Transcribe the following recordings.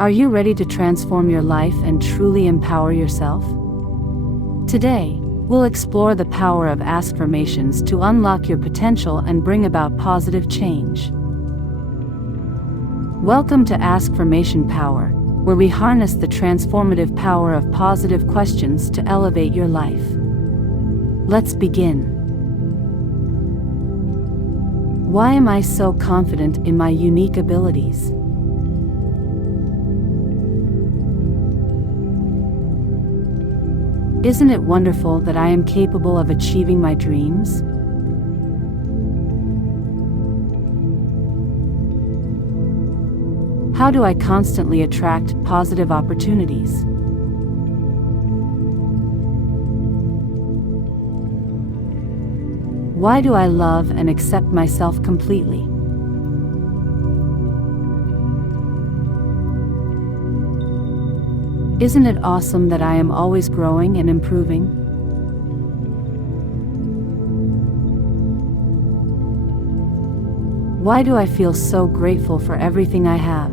Are you ready to transform your life and truly empower yourself? Today, we'll explore the power of ASKfirmations to unlock your potential and bring about positive change. Welcome to ASKfirmation, where we harness the transformative power of positive questions to elevate your life. Let's begin. Why am I so confident in my unique abilities? Isn't it wonderful that I am capable of achieving my dreams? How do I constantly attract positive opportunities? Why do I love and accept myself completely? Isn't it awesome that I am always growing and improving? Why do I feel so grateful for everything I have?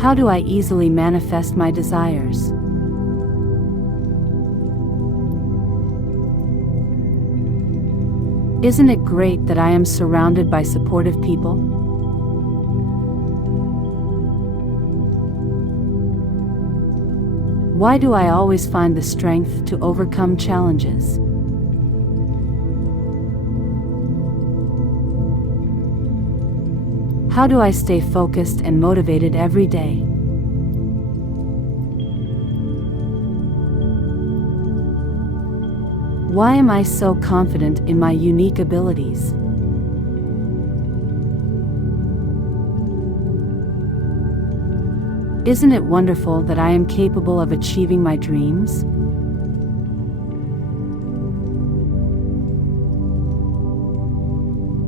How do I easily manifest my desires? Isn't it great that I am surrounded by supportive people? Why do I always find the strength to overcome challenges? How do I stay focused and motivated every day? Why am I so confident in my unique abilities? Isn't it wonderful that I am capable of achieving my dreams?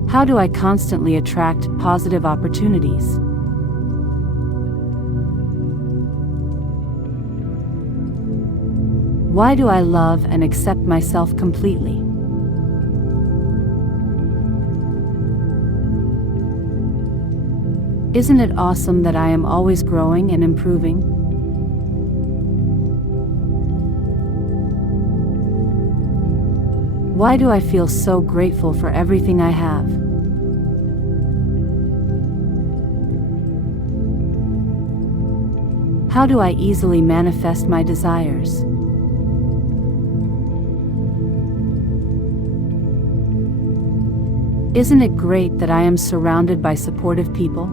How do I constantly attract positive opportunities? Why do I love and accept myself completely? Isn't it awesome that I am always growing and improving? Why do I feel so grateful for everything I have? How do I easily manifest my desires? Isn't it great that I am surrounded by supportive people?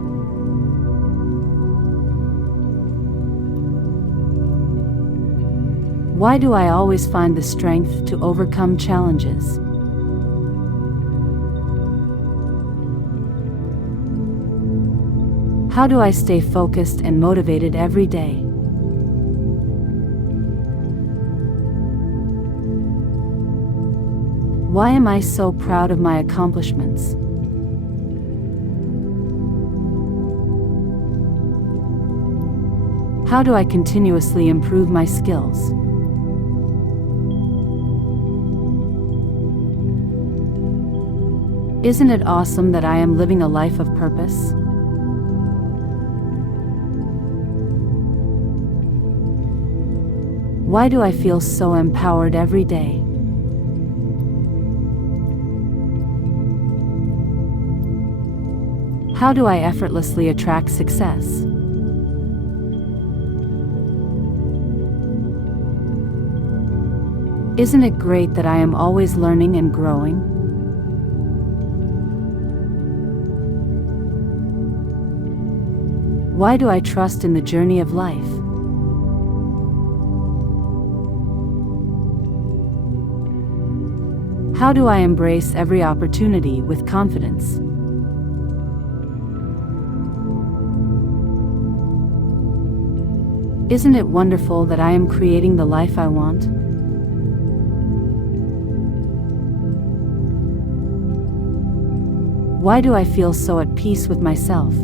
Why do I always find the strength to overcome challenges? How do I stay focused and motivated every day? Why am I so proud of my accomplishments? How do I continuously improve my skills? Isn't it awesome that I am living a life of purpose? Why do I feel so empowered every day? How do I effortlessly attract success? Isn't it great that I am always learning and growing? Why do I trust in the journey of life? How do I embrace every opportunity with confidence? Isn't it wonderful that I am creating the life I want? Why do I feel so at peace with myself?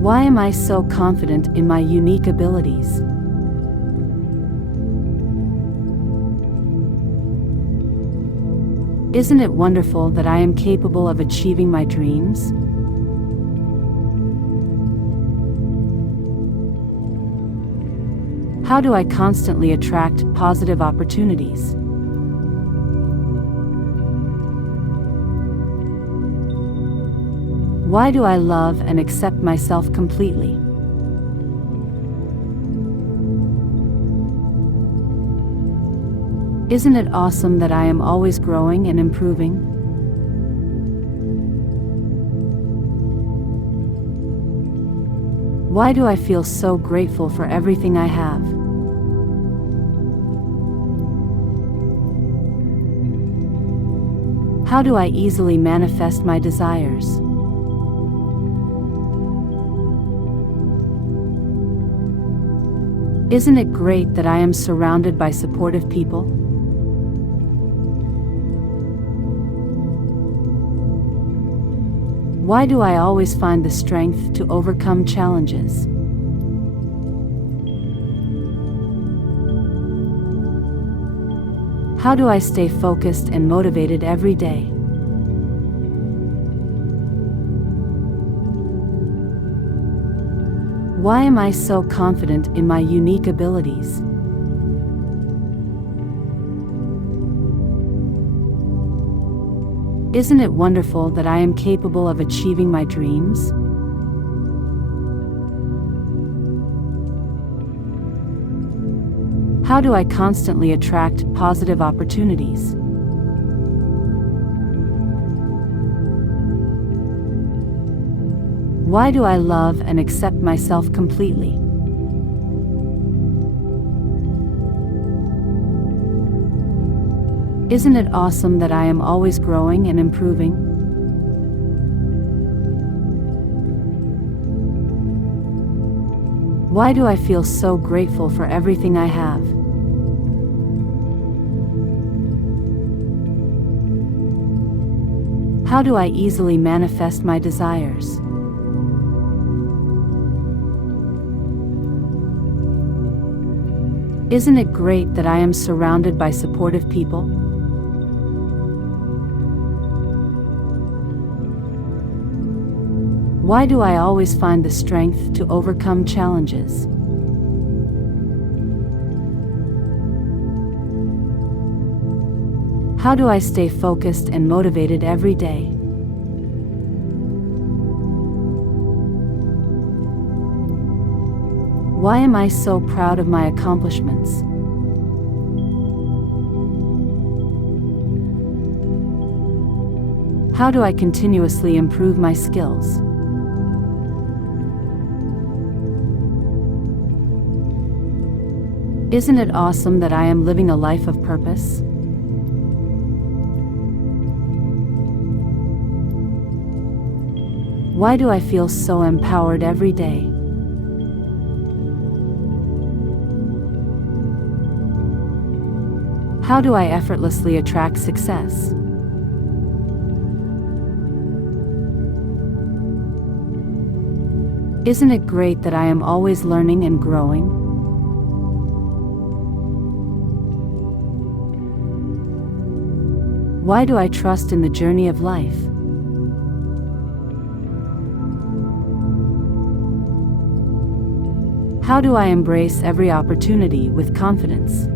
Why am I so confident in my unique abilities? Isn't it wonderful that I am capable of achieving my dreams? How do I constantly attract positive opportunities? Why do I love and accept myself completely? Isn't it awesome that I am always growing and improving? Why do I feel so grateful for everything I have? How do I easily manifest my desires? Isn't it great that I am surrounded by supportive people? Why do I always find the strength to overcome challenges? How do I stay focused and motivated every day? Why am I so confident in my unique abilities? Isn't it wonderful that I am capable of achieving my dreams? How do I constantly attract positive opportunities? Why do I love and accept myself completely? Isn't it awesome that I am always growing and improving? Why do I feel so grateful for everything I have? How do I easily manifest my desires? Isn't it great that I am surrounded by supportive people? Why do I always find the strength to overcome challenges? How do I stay focused and motivated every day? Why am I so proud of my accomplishments? How do I continuously improve my skills? Isn't it awesome that I am living a life of purpose? Why do I feel so empowered every day? How do I effortlessly attract success? Isn't it great that I am always learning and growing? Why do I trust in the journey of life? How do I embrace every opportunity with confidence?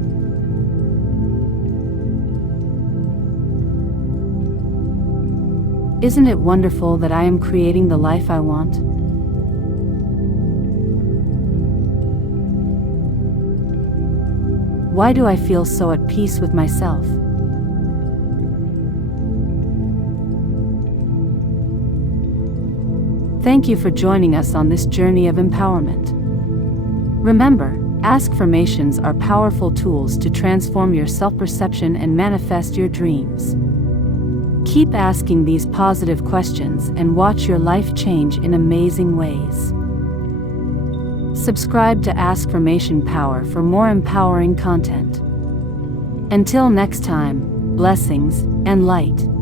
Isn't it wonderful that I am creating the life I want? Why do I feel so at peace with myself? Thank you for joining us on this journey of empowerment. Remember, ASKfirmations are powerful tools to transform your self-perception and manifest your dreams. Keep asking these positive questions and watch your life change in amazing ways. Subscribe to ASKfirmation for more empowering content. Until next time, blessings and light.